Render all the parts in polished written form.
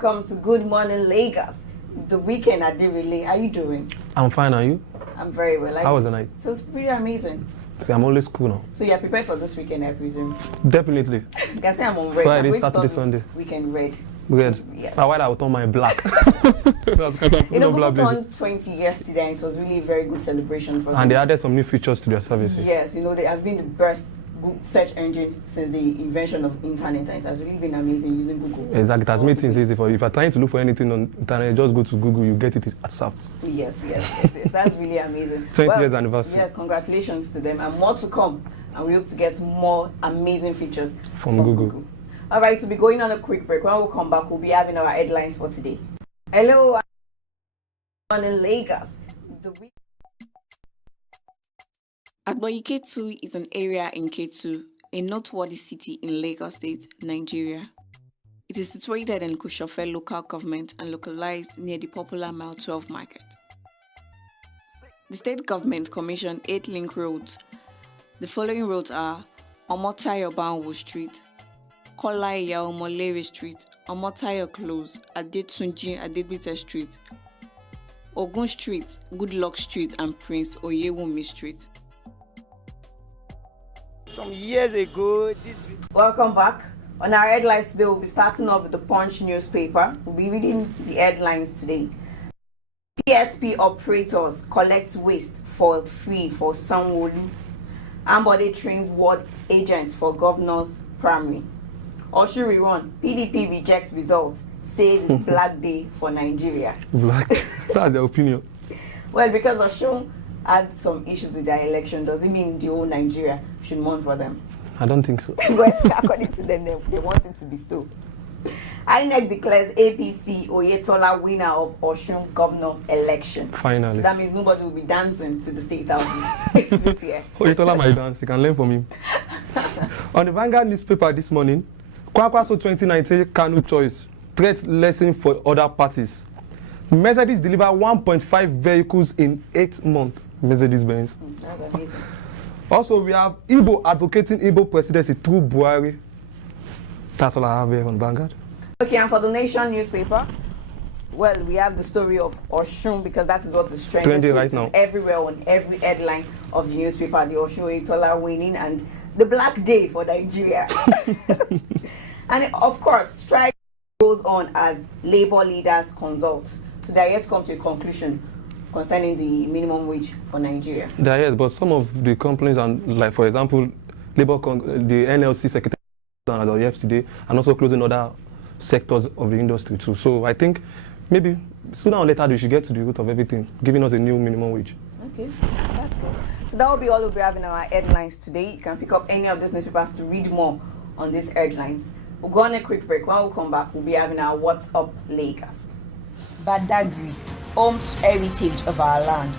welcome to Good Morning Lagos. The weekend at Direle. How are you doing? I'm fine, are you? I'm very well. How was the night? So it's pretty amazing. See, I'm always cool now. So you're prepared for this weekend, I presume? Definitely. You can say I'm on red. Friday, I'm Saturday, Sunday. Weekend red. Red. Yes. Now, why I will turn my black? That's you know, Google turned 20 yesterday, and it was really a very good celebration for them. And they added some new features to their services. Yes, you know, they have been the best search engine since the invention of internet, and it has really been amazing using Google. Exactly, it has made things easy for you. If you're trying to look for anything on internet, just go to Google, you get it at SAP. Yes. That's really amazing. 20 years anniversary. Yes, congratulations to them, and more to come. And we hope to get more amazing features from Google. All right, to be going on a quick break. When we come back, we'll be having our headlines for today. Hello, I'm in Lagos. Agboyi Ketu is an area in Ketu, a noteworthy city in Lagos State, Nigeria. It is situated in Kushofe local government and localized near the popular Mile 12 market. The state government commissioned 8 link roads. The following roads are Omotayo Banwo Street, Kola Omolere Street, Omotayo Close, Adetunji Adebite Street, Ogun Street, Goodluck Street, and Prince Oyewumi Street. Some years ago, Welcome back. On our headlines today, we'll be starting off with the Punch newspaper. We'll be reading the headlines today. PSP operators collect waste for free for Sanwo-Olu. Ambode trains ward agents for governor's primary. Osun rerun. PDP rejects results. Says it's Black Day for Nigeria. Black? That's their opinion. Well, because Osun had some issues with their election, does it mean the whole Nigeria should mourn for them? I don't think so. Well, according to them, they want it to be so. INEC declares APC Oyetola winner of Osun governor election. Finally. So that means nobody will be dancing to the state house this year. Oyetola might dance, you can learn from him. On the Vanguard newspaper this morning, Kwakwaso 2019 Kanu choice, threat lesson for other parties. Mercedes deliver 1.5 vehicles in 8 months. Mercedes-Benz. That's amazing. Also, we have Igbo advocating Igbo presidency through Buhari. That's all I have here on Vanguard. Okay, and for the Nation newspaper, well, we have the story of Osun because that is what is trending right now. Everywhere on every headline of the newspaper, the Osun Oyetola winning and the Black Day for Nigeria. And of course, strike goes on as labor leaders consult. So they are yet to come to a conclusion concerning the minimum wage for Nigeria. There is, but some of the complaints, and like for example, the NLC secretary yesterday, and also closing other sectors of the industry too. So I think maybe sooner or later we should get to the root of everything, giving us a new minimum wage. Okay, that's good. So that will be all we'll be having our headlines today. You can pick up any of those newspapers to read more on these headlines. We'll go on a quick break. When we come back, we'll be having our What's Up Lagos. Badagry, home to heritage of our land,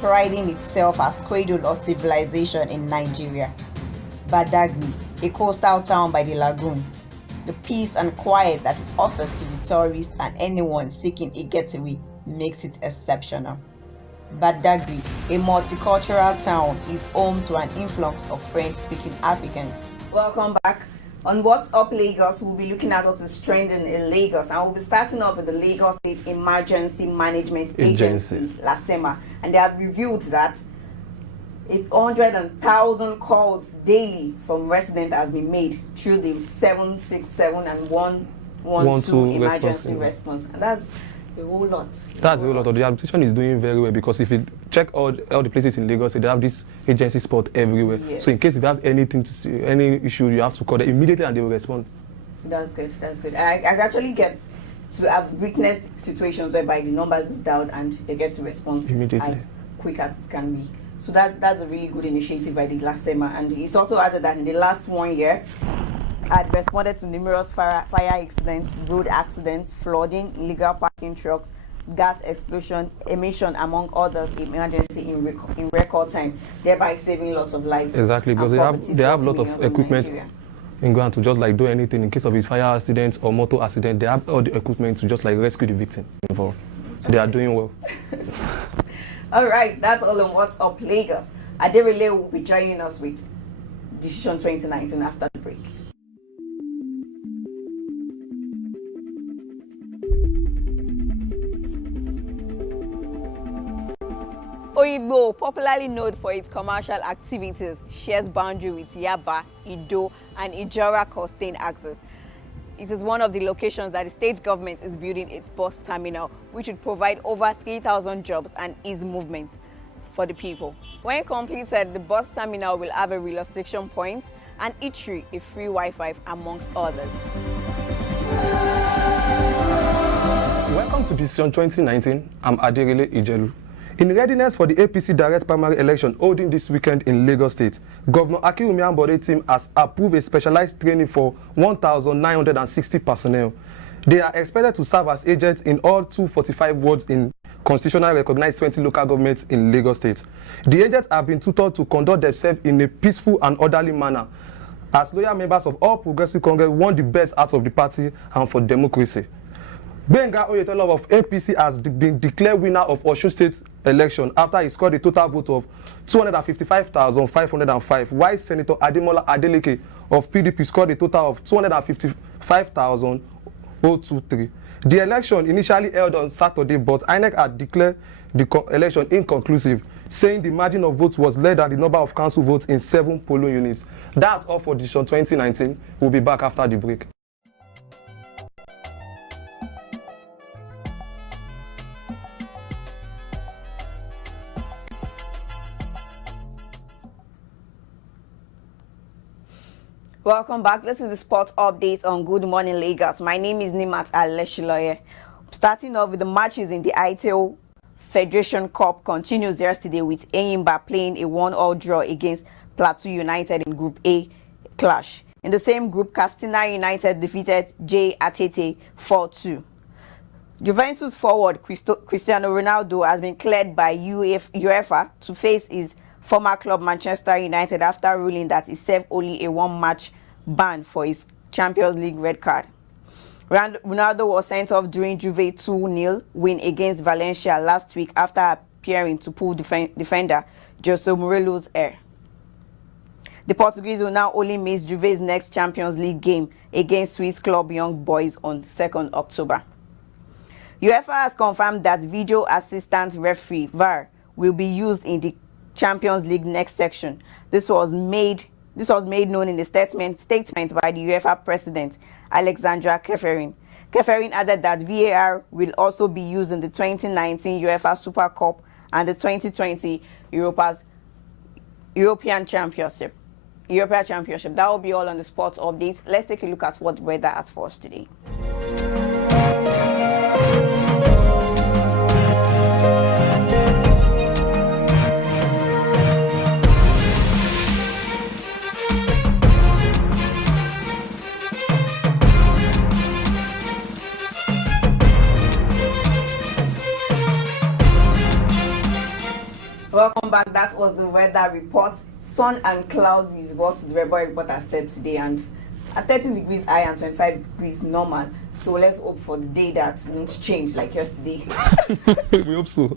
priding itself as cradle of civilization in Nigeria. Badagry, a coastal town by the lagoon. The peace and quiet that it offers to the tourists and anyone seeking a getaway makes it exceptional. Badagry, a multicultural town, is home to an influx of French-speaking Africans. Welcome back. On What's Up Lagos, we'll be looking at what is trending in Lagos, and we'll be starting off with the Lagos State Emergency Management Agency, LASEMA, and they have revealed that 100,000 calls daily from residents has been made through the 767 and 112 emergency response, and that's a whole lot. That's a whole lot. The administration is doing very well because if you check all the places in Lagos, they have this agency spot everywhere. Yes. So in case if you have anything to see, any issue, you have to call them immediately and they will respond. That's good. That's good. I actually get to have witnessed situations whereby the numbers is dialed and they get to respond immediately, as quick as it can be. So that's a really good initiative by the LASEMA, and it's also added that in the last 1 year, had responded to numerous fire accidents, road accidents, flooding, illegal parking trucks, gas explosion, emission, among other emergency in record time, thereby saving lots of lives. Exactly, because they have a lot of equipment in ground to just like do anything in case of a fire accident or motor accident. They have all the equipment to just like rescue the victim involved. So they are doing well. All right, that's all on What's Up Lagos. Aderele will be joining us with Decision 2019 after the break. Oyigbo, popularly known for its commercial activities, shares boundary with Yaba, Ido, and Ijora Costain axis. It is one of the locations that the state government is building its bus terminal, which would provide over 3,000 jobs and ease movement for the people. When completed, the bus terminal will have a relaxation point, an eatery, a free Wi-Fi, amongst others. Welcome to Decision 2019. I'm Aderele Ijelu. In readiness for the APC direct primary election holding this weekend in Lagos State, Governor Akinwumi Ambode team has approved a specialized training for 1,960 personnel. They are expected to serve as agents in all 245 wards in constitutionally recognized 20 local governments in Lagos State. The agents have been tutored to conduct themselves in a peaceful and orderly manner, as loyal members of All Progressive Congress want the best out of the party and for democracy. Gbenga Oyetola of APC has been declared winner of Osun State election after he scored a total vote of 255,505, while Senator Ademola Adeleke of PDP scored a total of 255,023. The election initially held on Saturday, but INEC had declared the election inconclusive, saying the margin of votes was less than the number of council votes in 7 polling units. That's all for Decision 2019. We'll be back after the break. Welcome back. This is the sport updates on Good Morning Lagos. My name is Nimat Aleshiloye. Starting off with the matches in the ITO Federation Cup continues yesterday with Enyimba playing a 1-1 draw against Plateau United in Group A clash. In the same group, Castina United defeated J Atete 4-2. Juventus forward Cristiano Ronaldo has been cleared by UEFA to face his former club Manchester United after ruling that he served only a 1-match ban for his Champions League red card. Ronaldo was sent off during Juve 2-0 win against Valencia last week after appearing to pull defender Jose Mourinho's hair. The Portuguese will now only miss Juve's next Champions League game against Swiss club Young Boys on 2nd October. UEFA has confirmed that video assistant referee VAR will be used in the Champions League next section. This was made known in the statement by the UEFA president Alexandra Keferin. Keferin added that VAR will also be used in the 2019 UEFA Super Cup and the 2020 European Championship. That will be all on the sports updates. Let's take a look at what weather has for us today. Welcome back. That was the weather report. Sun and cloud is what the weather reporter said today, and at 30 degrees high and 25 degrees normal. So let's hope for the day that won't change like yesterday. We hope so.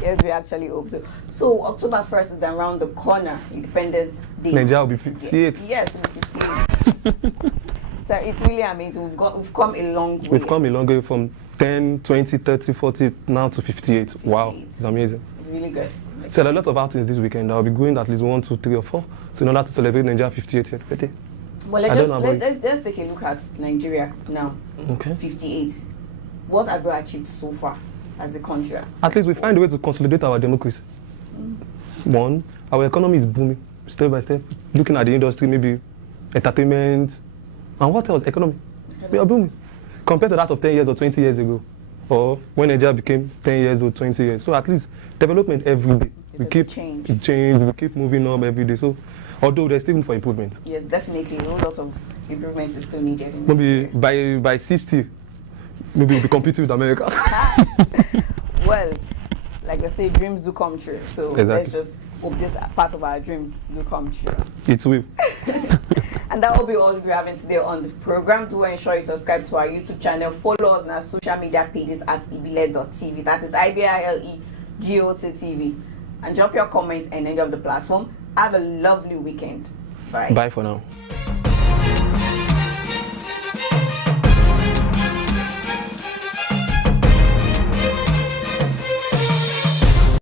Yes, we actually hope so. So October 1st is around the corner, Independence Day. Nigeria will be 58. Yes, it'll be 58. So it's really amazing. We've come a long way. We've come a long way from 10, 20, 30, 40 now to 58. Wow, it's amazing. It's really good. So a lot of outings this weekend. I'll be going at least 1, 2, 3, or 4. So in order to celebrate Nigeria 58th birthday. Well, let's take a look at Nigeria now. Okay. 58. What have we achieved so far as a country? At least we find a way to consolidate our democracy. One, our economy is booming step by step. Looking at the industry, maybe entertainment, and what else? Economy. We are booming compared to that of 10 years or 20 years ago, or when Nigeria became 10 years or 20 years. So at least development every day. We keep change. We keep moving up every day. So although there's still room for improvement. Yes, definitely. A whole lot of improvement is still needed. Maybe by 60, maybe we'll be competing with America. Well, like they say, dreams do come true. So Let's just hope this part of our dream will come true. It will. And that will be all we're having today on the program. Do ensure you subscribe to our YouTube channel. Follow us on our social media pages at ibile.tv. That is IBILEGOT.TV. And drop your comments and any of the platform. Have a lovely weekend. Bye. Bye for now.